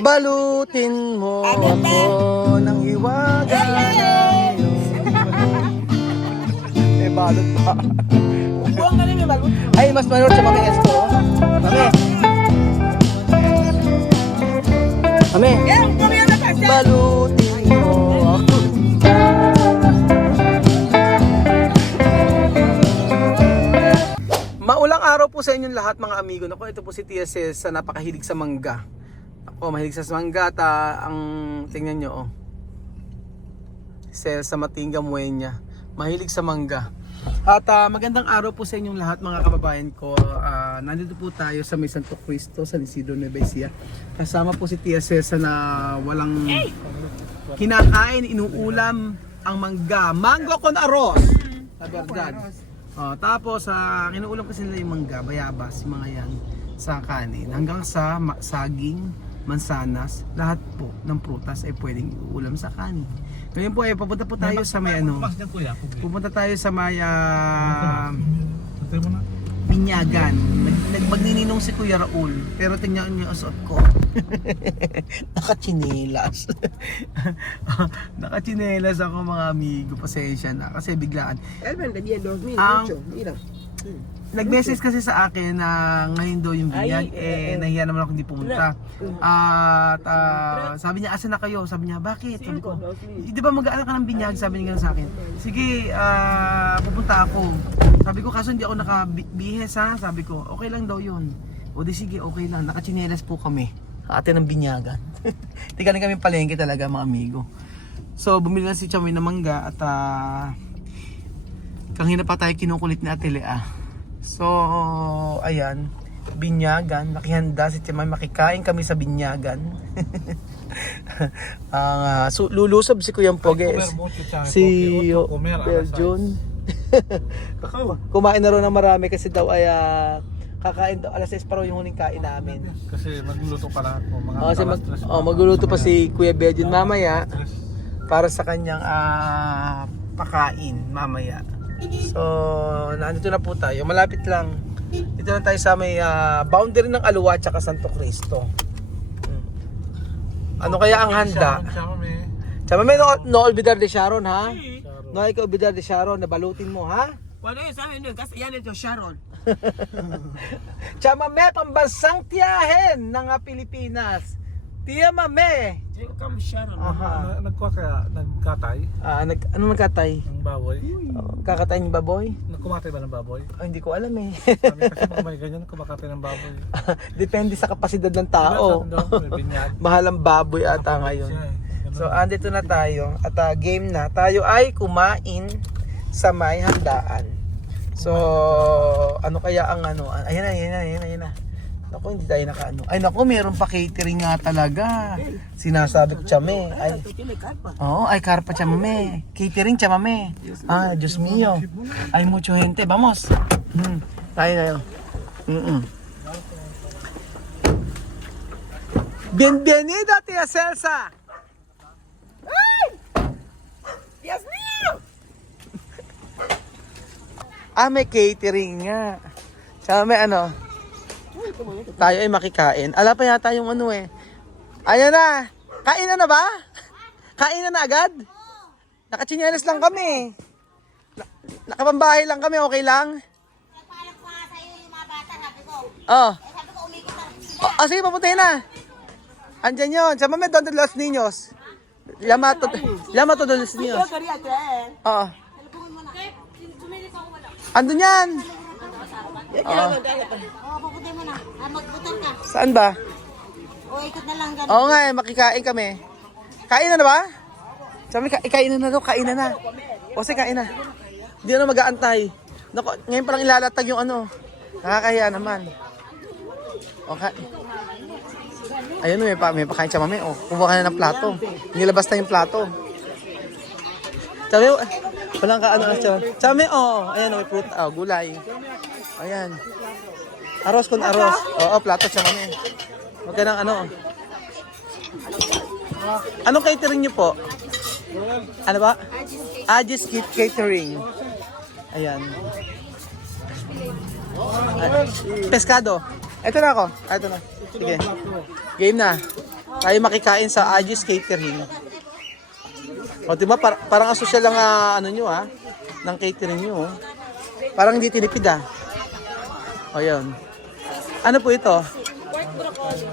Balutin mo ako ng hiwaga ngayon. May balot pa. Buang ka rin may balot. Ay, mas manor sa Mami Esto. Mami. Mami. Balutin mo ako. Maulang araw po sa inyong lahat mga amigo. Naku, ito po si Tia Cez sa napakahilig sa mangga. Ako, mahilig sa mangga at ang tingnan nyo, oh. Cez sa Matinga Muenya. Mahilig sa mangga. At magandang araw po sa inyong lahat mga kababayan ko. Nandito po tayo sa May Santo Cristo, San Isidro Nueva Ecija. Kasama po si Tia Cez na walang kinakain, inuulam ang mangga. Mango con arroz. La verdad. Tapos inuulam kasi nila yung mangga, bayabas, yung mga yan sa kanin. Hanggang sa saging, mansanas, lahat po ng prutas ay pwedeng iulam sa kanin. Ngayon po ay papunta po tayo sa may ano. Pupunta tayo sa may Binyagan. Magnininong si Kuya Raul. Pero tingnan niyo ang suot ko. Nakachinelas. Nakachinelas ako mga amigo. Pasensya na. Kasi biglaan. Nag-message kasi sa akin na ngayon daw yung binyag. Nahiya naman ako hindi pumunta. At sabi niya, asan na kayo? Sabi niya, bakit? Sabi ko, di ba mag-aaral ka ng binyag? Sabi niya sa akin. Sige, pupunta ako. Sabi ko, kaso hindi ako nakabihes ha. Sabi ko, okay lang daw yun. O di sige, okay lang. Nakachinelas po kami. Ate ng binyagan. Tika na kami palengke talaga mga amigo. So, bumili na si Chamay na mangga at kanina pa tayo kinukulit ni Ate Lea. So, ayan, binyagan, nakihanda si Chamay, makikain kami sa binyagan. Lulusob si Kuyang Poges, si Belgian. Kumain na rin ng marami kasi daw ay kakain daw, alas 6 pa raw yung huling kain namin. Kasi magluluto pa lang ako. Magluluto pa si Kuya Belgian mamaya para sa kanyang pakain mamaya. So, nandito na po tayo. Malapit lang. Dito na tayo sa may boundary ng Aluwa at Santo Cristo. Ano kaya ang handa? Chamame, no olvidar de Sharon, ha? No hay que olvidar de Sharon, nabalutin mo, ha? Wala yun sa akin yun, kasi yan ito Sharon. Chamame, pambansang tiyahin ng Pilipinas. Tia Mame. Come Sharon. Nagkatay? Ano nagkatay? Ng baboy? Kakatay ng baboy? Nagkumatay ba ng baboy? Hindi ko alam eh. Kasi mga may ganyan, kumakatay ng baboy. Depende sa kapasidad ng tao. Mahal ang baboy ata ngayon. So, andito na tayo at game na. Tayo ay kumain sa may handaan. So, ano kaya ang ano? Ayan na. Naku, hindi tayo nakaano. Ay naku, meron pa catering nga talaga. Sinasabi ko, Chame. Ay karpa, Chamame. Catering, Chamame. Diyos mio. Ay, mucho gente. Vamos. Tayo. Bienvenida, Tia Celsa. Ay! Dios mío! May catering nga. Chame, ano? Tayo ay makikain. Ala pa yata yung ano eh. Ayan na. Kain na ba? Kain na agad? Nakachinelas lang kami. Nakapambahay lang kami, okay lang? Napalak pa nga sa'yo yung mga bata, sabi ko. Sabi ko, umikot na sila. Sige, papuntahin na. Andyan yun. Sa mame, donde los niños. Llama to de los niños. Oo. Andun yan. Pupunta mo na. Magbutan ka. Saan ba? O, ikot na lang ganun. Oo nga, makikain kami. Kain na ba? Sabi, kain na daw, kain na. O sige, kain na. Hindi na mag-aantay. Naku, ngayon palang ilalatag yung ano. Nakakahiya naman. Okay. Ayun, may pakain siya mami. Kumuha ka na ng plato. Nilabas na yung plato. Sabi, walang ka ano siya. Sabi, ayan, may fruit, gulay. Ayan. Arroz con arroz. Plato siya mami. Huwag ka ng ano. Anong catering niyo po? Ano ba? Agis Catering. Ayan. Pescado. Ito na ako. Ito na. Sige. Game na. tayo makikain sa Agis Catering. O, diba, parang asosyal lang ano nyo ng catering nyo. Parang hindi tinipid O, yun. Ano po ito?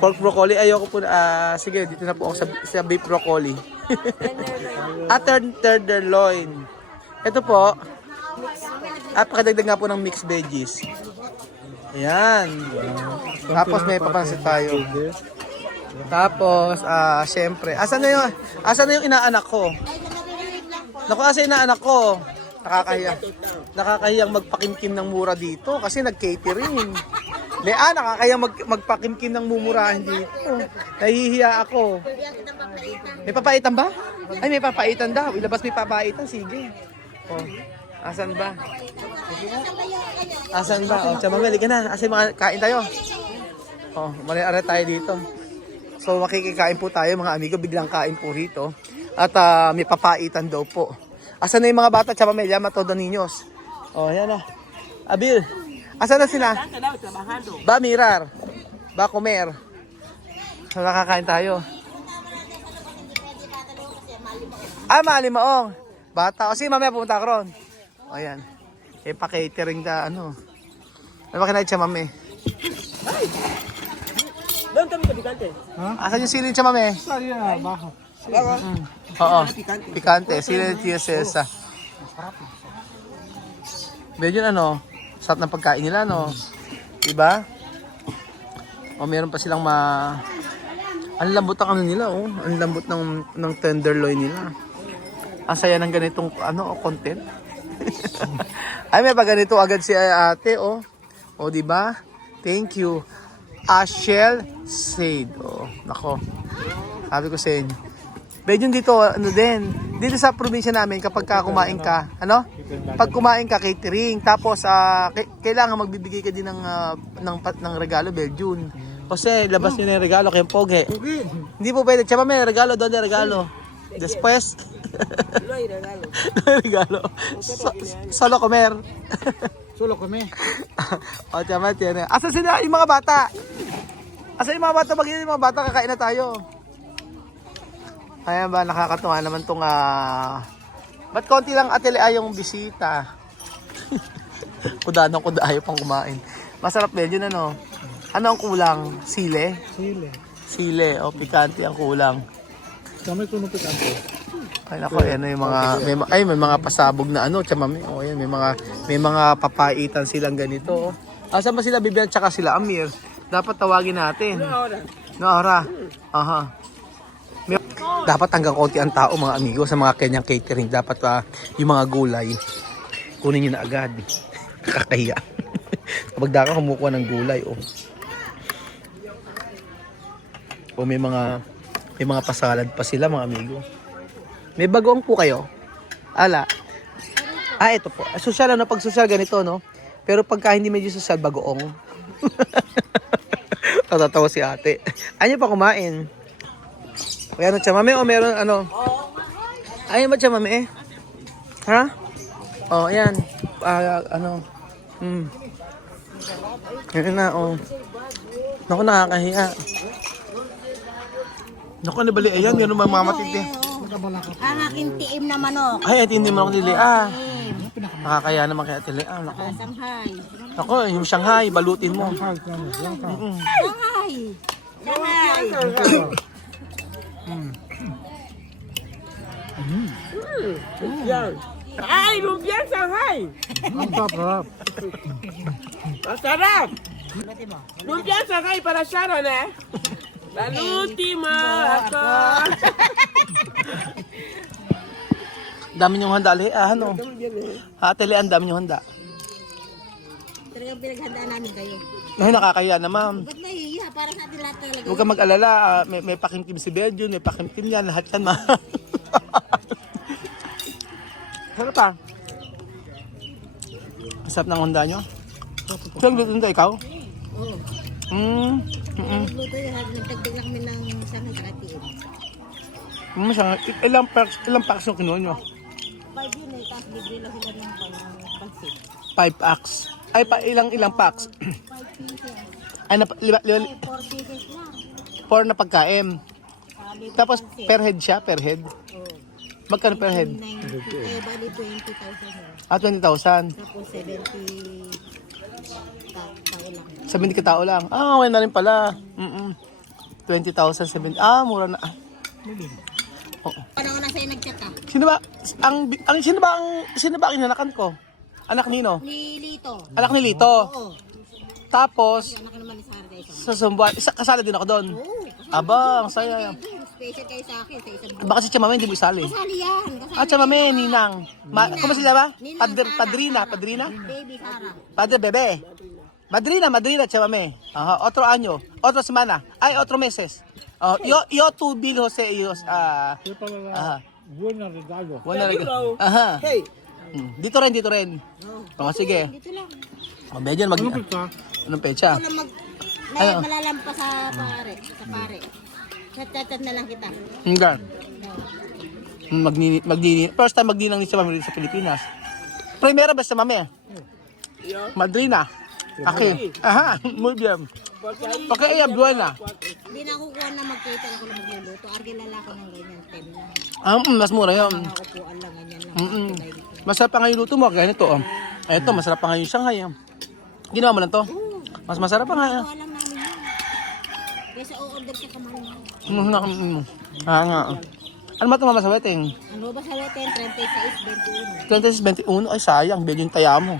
Pork broccoli. Ayoko po. Sige, dito na po ako sa beef broccoli. Tenderloin. Ito po. Pakadagdag nga po ng mixed veggies. Ayan. Tapos may papansit tayo. Tapos, syempre. Asan na yung inaanak ko? Naku, asa yung inaanak ko? Nakakahiyang magpakimkim ng mura dito kasi nag-catering. Nakakahiyang magpakimkim ng mumurahin dito. Nahihiya ako. May papaitan ba? Ay, may papaitan daw. Ilabas may papaitan. Sige. Oh, asan ba? Asan ba? Oh, tsama, mali ka na. Asan mga kain tayo? Oh, mali-aret tayo dito. So makikikain po tayo mga amigo, biglang kain po rito. At may papaitan daw po. Asan na yung mga bata, Chama Melia, Matodo Niños? Oh, yan Abil, asan na sila? Ba mirar? Ba comer? So, nakakain tayo. Malimaong. Bata. O sige, mamaya pumunta ako ron. O yan. Pa-catering na ano. Ano ba kinahin Chama Melia? Doon kami sa Bicante. Asan yung sili Chama Melia? Saya, baka. Oo, pikante. Sila Tia Cesa. Medyo sarap ng pagkain nila, diba? O meron pa silang ang lambot ang nila, Ang lambot ng tenderloin nila. Ang saya ng ganitong, content. Ay, may pa ganito agad si ate, O, diba? Thank you. Ashel Said. Nako. Sabi ko sa inyo. Medyo dito, dito sa probinsya namin, kapag kumain ka, pag kumain ka, catering, tapos, kailangan magbibigay ka din ng regalo, Beljun. Kasi, labas nyo na yung regalo, kayong poge. Hindi po pwede, Chama may regalo, doon yung regalo. Después, regalo. Solo comer. Sulo kami. O, Chama, tiyan. Asa sila yung mga bata? Asa yung mga bata? Mag-inom yung mga bata, kakain na tayo. Ayan ba, nakakatuwa naman itong ba't konti lang atelier yung bisita? Kuda ayaw pang kumain. Masarap din yun, Ano ang kulang? Sile? Sile, pikante ang kulang. Kami kuno pikante. Ay nako, yung mga may mga pasabog na Chamami. Ayan, may mga papaitan silang ganito. Asan ba sila Bibian tsaka sila Amir? Dapat tawagin natin. No ora. Aha. Dapat hanggang konti ang tao mga amigo sa mga kanyang catering. Dapat yung mga gulay kunin nyo na agad. Kakahiya. Kapag daka kumukuha ng gulay may mga pasalad pa sila mga amigo. May bagoong po kayo? Ala. Ito po. Social pag social ganito Pero pagka hindi medyo social bagoong. Tatatawa si ate. Ayaw pa kumain. Kaya Chamame meron Ayun ba Chamame? Ha? Ayan. Yan na Naku, nakakahiya. Naku, nabali. Ayan, meron mga mamatindi. Ang aking tiim na manok. Ay, hindi mo ako nili. Nakakaya naman kaya tili. Naku. Shanghai. Naku, yung Shanghai, balutin mo. Shanghai. Yan. Ay, lumpia Shanghai. Ang sarap. Masarap. Lumpia Shanghai para Sharon Baluti mo ako. Dami niyong handa, Ateli, ang dami niyong handa. Talagang pinaghandaan namin kayo. Ay, nakakaya naman. Ba't nahihiya? Para sa atin lahat talaga. Huwag ka mag-alala, may pakimkim si Beljun, may pakimkim yan, lahat yan Sarap pa. Sarap ng handa nyo. Saan gusto nito ikaw? Oo. Nagluto yun, nagtagdag lang kami ng Shanghai sa katiid. Ilang packs yung kinuha nyo? 5 yun tapos libre lang sila ng pansit. 5 packs. Ay, ilang packs? 5 pieces. Ay, 4 pieces lang. 4 na pagkain. Tapos per head siya, per head. Magkano per head? 90, bali 20,000 yun. 20,000. Tapos 70 tao lang. 70 katao lang. Okay na rin pala. 20,000, 70. Mura na. Oo. Ano na sa'yo nag-chat ah? Sino ba sino ba ang inanakan ko? Anak nino? Ni Lito. Anak ni Lito. Oo. Tapos Anak naman ni Sarah Dayson. sa Sumbuan, kasali din ako doon. Oo. Aba, ang saya. Special kayo sa akin sa isang buwan. Baka si Chamame hindi mo isali. Kasali yan. Kasali Chamame, Ninang. Kumusta sila ba? Ninang, Sarah, Padrina, Sarah. padrina? Baby Sarah. Padre, bebe. Madrina, Chamame. Otro año, otro semana. Ay, otro meses. Yo tu Bill Jose, ellos, Ito pala buwan na regalo. wala Thank you, bro. Aha. Hey. Dito rin. Sige. Dito lang. Medyo Ano pita? anong pecha? Ako lang Ano? malalampas sa pare. Sa pare. Chat-chat na lang kita. Hanggang. First time magninang ni sa mami sa Pilipinas. Primera vez sa mami. Madrina. Okay. Aha, muy bien. Okay, ella buena. Hindi na kukuha na magkita ako na magluluto. Argilala ko ng ganyan. 10 na. Mas mura yun. Nakukuhaan lang ganyan lang. Masarap pa nga yung luto mo. Ganito. Ito, masarap pa nga yung Shanghai. Ginawa mo lang to? Mas masarap pa nga. Kuha lang namin yun. Kaysa o-order ka kamahal mo. Nga. Ano ba ito mama sa wedding? Ano ba sa wetin? 36, 21. 2021. Ay sayang, bilhin taya mo.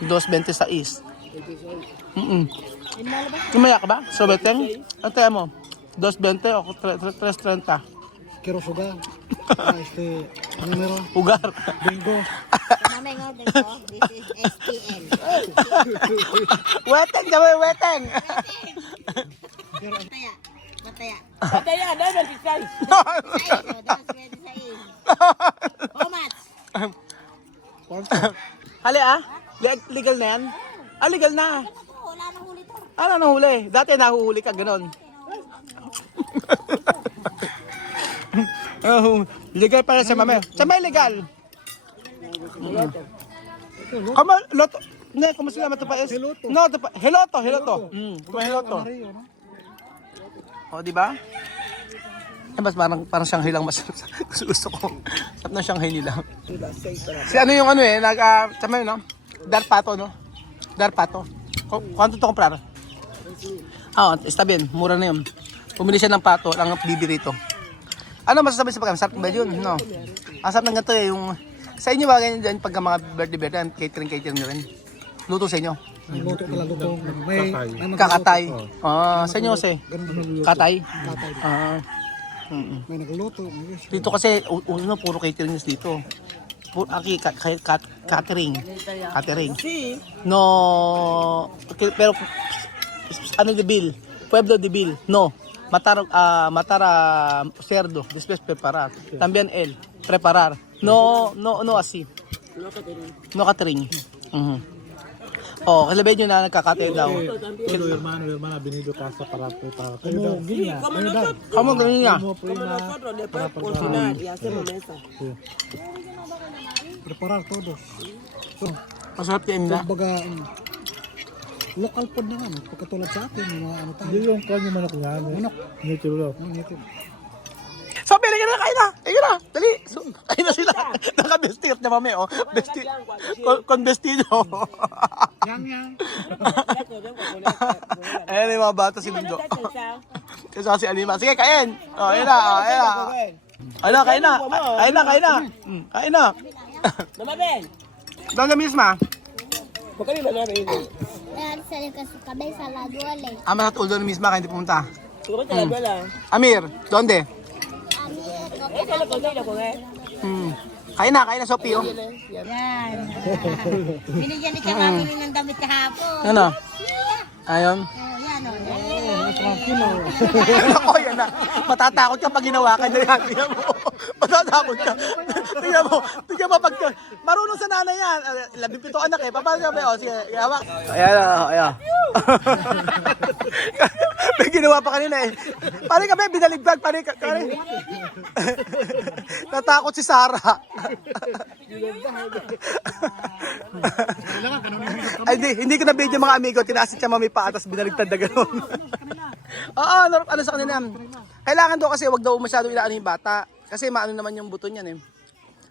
2.26. Lumaya ka ba? Sa wedding? Ano taya mo? 2.20 o 3.30? Quiero sugar. Numero. Ugar. Bingo. Mamay nga dito. This is STL. Weteng, gawin weteng. Mataya. Mataya. Pataya, dahil 26. Size. O, das 26. How much? Hali legal na yan? Legal na. Ako, wala nang huli to. Ano nahuli? Dati nahuhuli ka, ganon. Legal pa rin sa mami. Sa may legal. Kama, loto. Ne, kumusta naman ito pa is? No, ito pa. Heloto. Heloto. O, di ba? Mas parang Shanghai lang mas gusto ko. Sarap na Shanghai nila. Si ano yung tama yun, no? Darpato, no? Darpato. Kwanto to comprar? Está bien. Mura na yun. Pumili siya ng pato, lang bibi rito. Ano masasabi sa pagkain? Sarap ba yun? No. Ang sarap ng ganito yung... Sa inyo ba ganyan dyan pagka mga birthday, catering nyo rin? Luto sa inyo? Luto pala luto. May Kakatay. Sa inyo kasi? Katay? May nagluluto. Dito kasi, puro catering dito. Catering. No, pero ano de bill? Pueblo de bill. No. Matara cerdo, después preparar. También preparar. No así. No catering. Kasi medyo na nagkakatay daw. Pero hermana, venido casa para preparar. Como guía. Kamu ganyan niya. Como nosotros después cocinar y hacemos mesa. Preparar todo. Masarap yan nila. Kumbaga, local food na ano, pagkatulad sa atin, mga ano tayo. Hindi yung kanya manok nga. Manok. Native lang. Native. So, kain na. Dali. So, kain na sila. Naka-vestir na mami, Con vestido. Yang. Ayan yung mga bata sinundo. Kasi si Alima. Sige, kain. Ayan na. Kain na. Mama Ben, Doon na misma. ¿por qué mi mamá me dice? Dahil sa kabeza la duele. Ama sa tuldo na misma, kayo hindi pumunta. ¿Tú te la escuela? Amir, donde? Esa lo consigo con él. Kain na, Sophie, oh. Yan. Binigyan ni Kamamili ng damit kahapon. Ano? Ayun. Yan o. Ako, yan na. Matatakot ka pag ginawa ka niya. Tingnan mo. Matatakot ka. Tingnan mo pag... Marunong sa nanay yan. 17 anak eh. Paano ka sige, hawak. Ayan. May ginawa pa kanina eh. Pare ka ba, binaligtad. Pare. Natakot si Sarah. Ay, hindi ko na video mga amigo. Tinasit siya mami pa atas binaligtad na gano'n. Oo, ano sa kanila. Kailangan daw kasi wag daw masyado ilaano yung bata. Kasi maano naman yung buto niyan eh.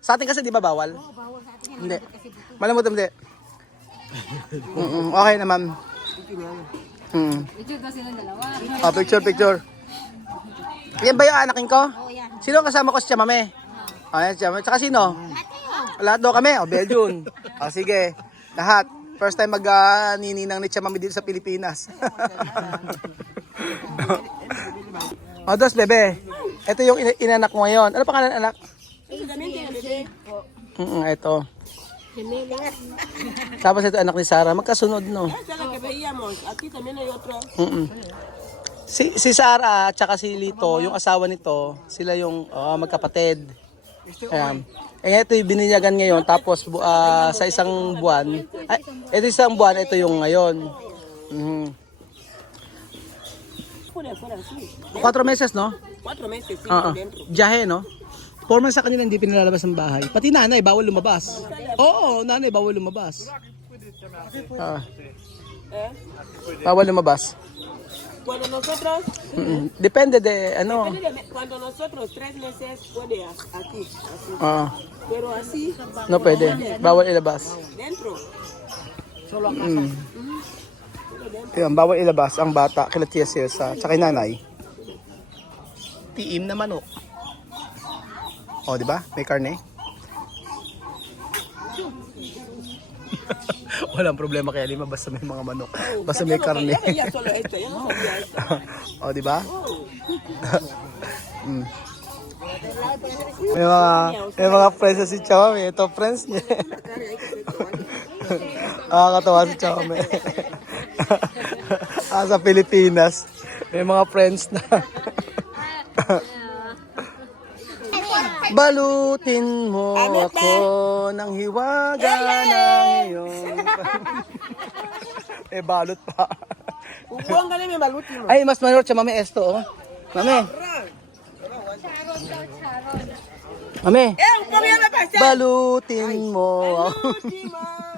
Sa atin kasi di ba bawal? Oo, bawal sa atin. Hindi. Malamot hindi. Okay naman. Picture daw silang dalawa. Oh, picture. Yan ba yung anakin ko? Oo, yan. Sino ang kasama ko si Chamame? Ayan, si Chamame. Tsaka sino? Lahat daw kami. O, Belgium. O, sige. Lahat. First time mag-nininang ni Chamame dito sa Pilipinas. O, dos, bebe. Ito yung inanak mo ngayon. Ano pangalan anak? Ito. Tapos ito anak ni Sarah. Magkasunod, no? Saka que veíamos, aquí también hay otro. Si Sarah at saka si Lito, yung asawa nito, sila yung magkapatid. Ayan. Ito yung bininyagan ngayon, tapos sa isang buwan, ito yung ngayon. 4 meses, no? 4 meses, sí, Oo. dentro. Diyahe, no? 4 months sa kanila hindi pinalalabas ng bahay. Pati nanay, bawal lumabas. Oo, nanay, bawal lumabas. ¿Eh? Bawal lumabas. Cuando nosotros, Depende de, ano. cuando nosotros 3 meses puede aquí, así. Oo. Pero así, No pwede. Bawal ilabas. dentro. Ayan, bawal ilabas ang bata kila Tia Sirsa tsaka yung nanay. Tiim na manok. O, di ba? May karne. Walang problema kaya lima basta may mga manok. Basta may karne. Yo veía solo esto, yo no sabía esto. O, di ba? Oh. May mga friends na si Chawame. Ito friends niya. Nakakatawa si Chawame. Sa Pilipinas. May mga friends na. Balutin mo ako ng hiwaga ng iyong balot pa. Ubuan ka namin maluti mo. Ay, mas malot siya, mami, esto, oh. Mami. Mami. Eh, un poquito de pastel. Balutin mo. Última.